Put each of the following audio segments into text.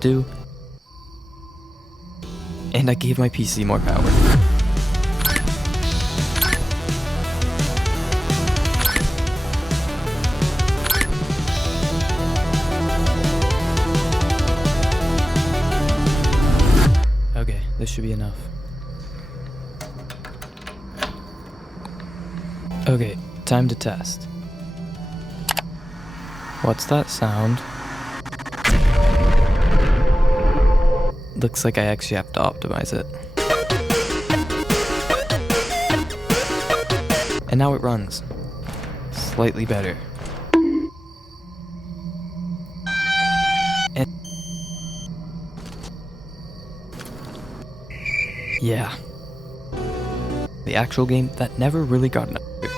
do. And I gave my PC more power. Okay, this should be enough. Okay, time to test. What's that sound? Looks like I actually have to optimize it. And now it runs. Slightly better. And yeah. The actual game that never really got an upgrade.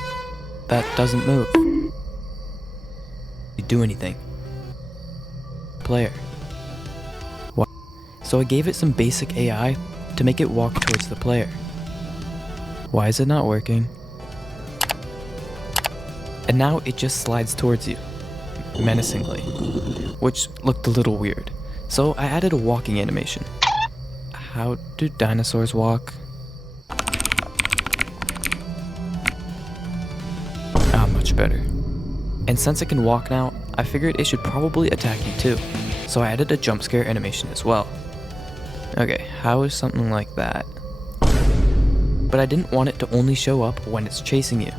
That doesn't move. You do anything. Player. What? So I gave it some basic AI to make it walk towards the player. Why is it not working? And now it just slides towards you, menacingly, which looked a little weird. So I added a walking animation. How do dinosaurs walk? Much better. And since it can walk now, I figured it should probably attack you too. So I added a jump scare animation as well. Okay, how is something like that? But I didn't want it to only show up when it's chasing you.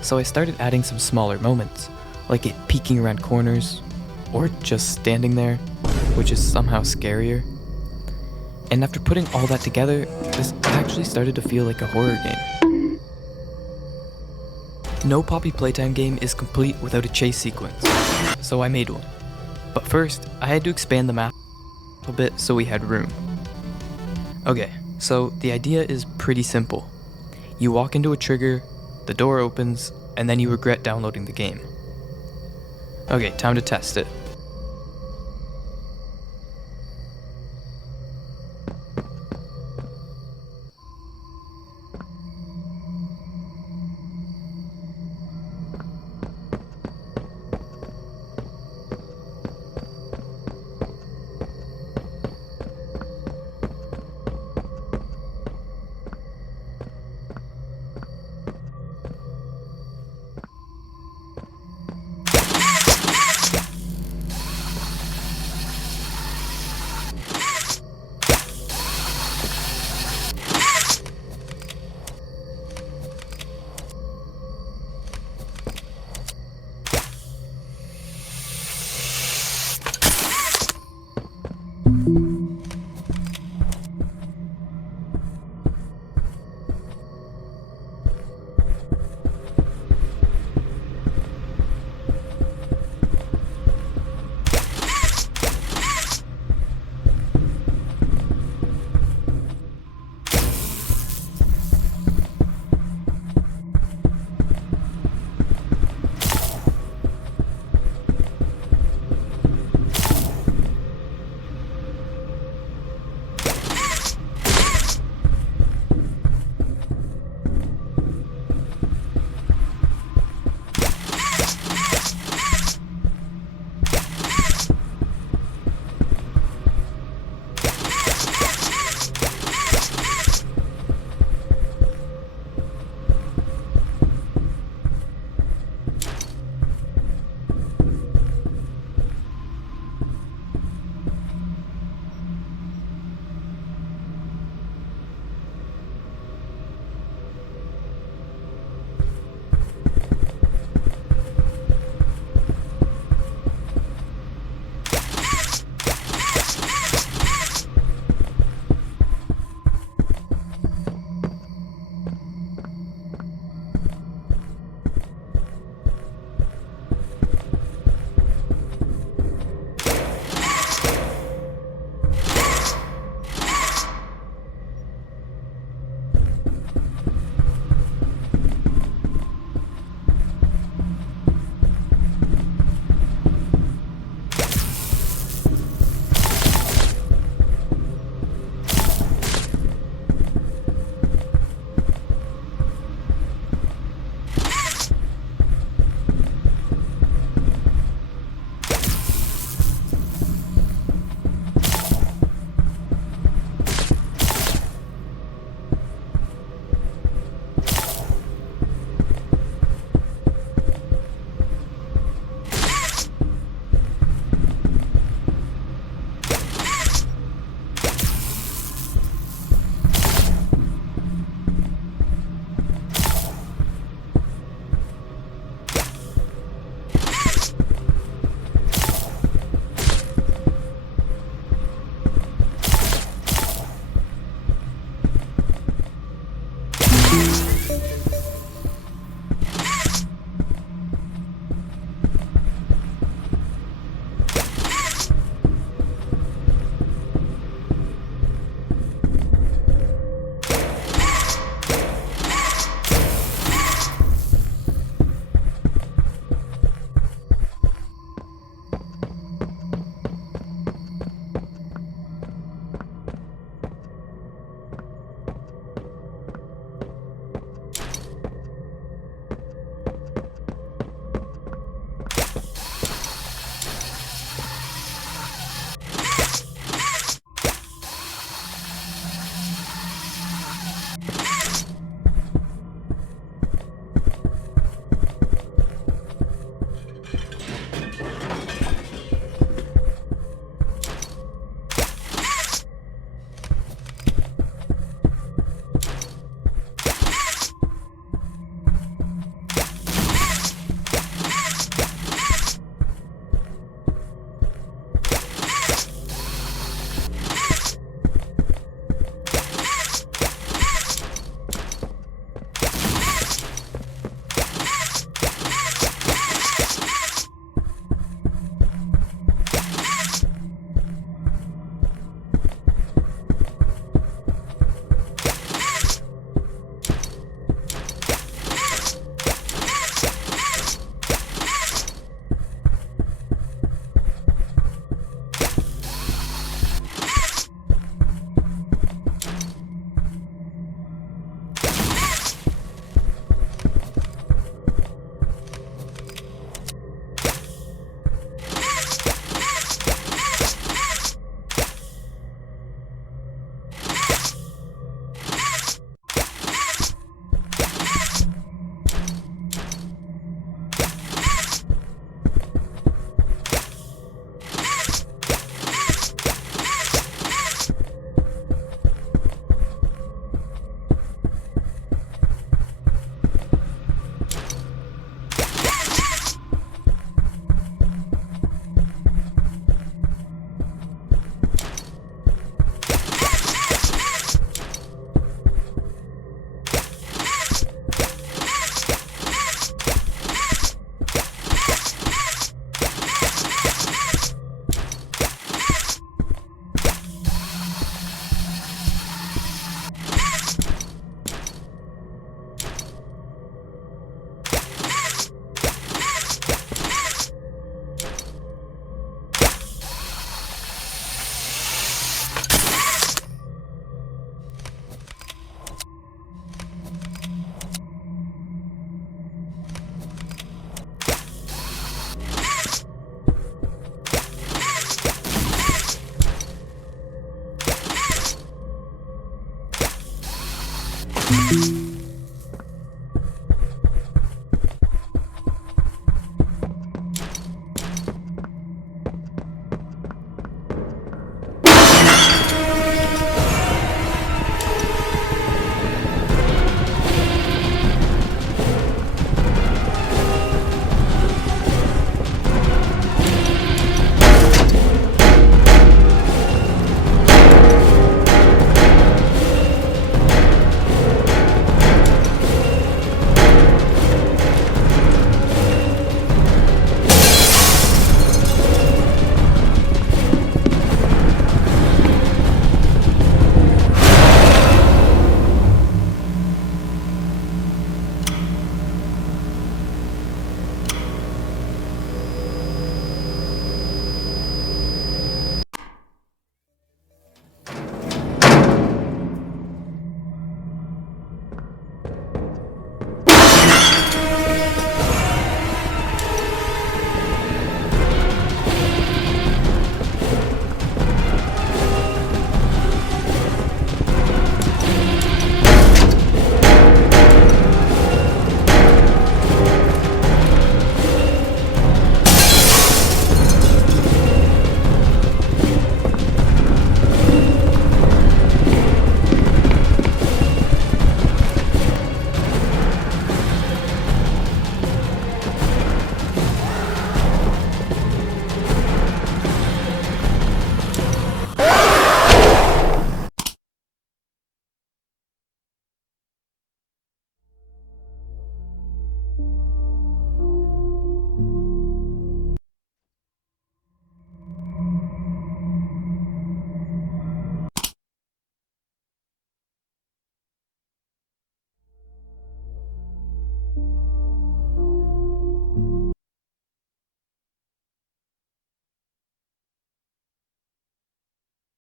So I started adding some smaller moments, like it peeking around corners, or just standing there, which is somehow scarier. And after putting all that together, this actually started to feel like a horror game. No Poppy Playtime game is complete without a chase sequence, so I made one. But first, I had to expand the map a bit so we had room. Okay, so the idea is pretty simple. You walk into a trigger, the door opens, and then you regret downloading the game. Okay, time to test it.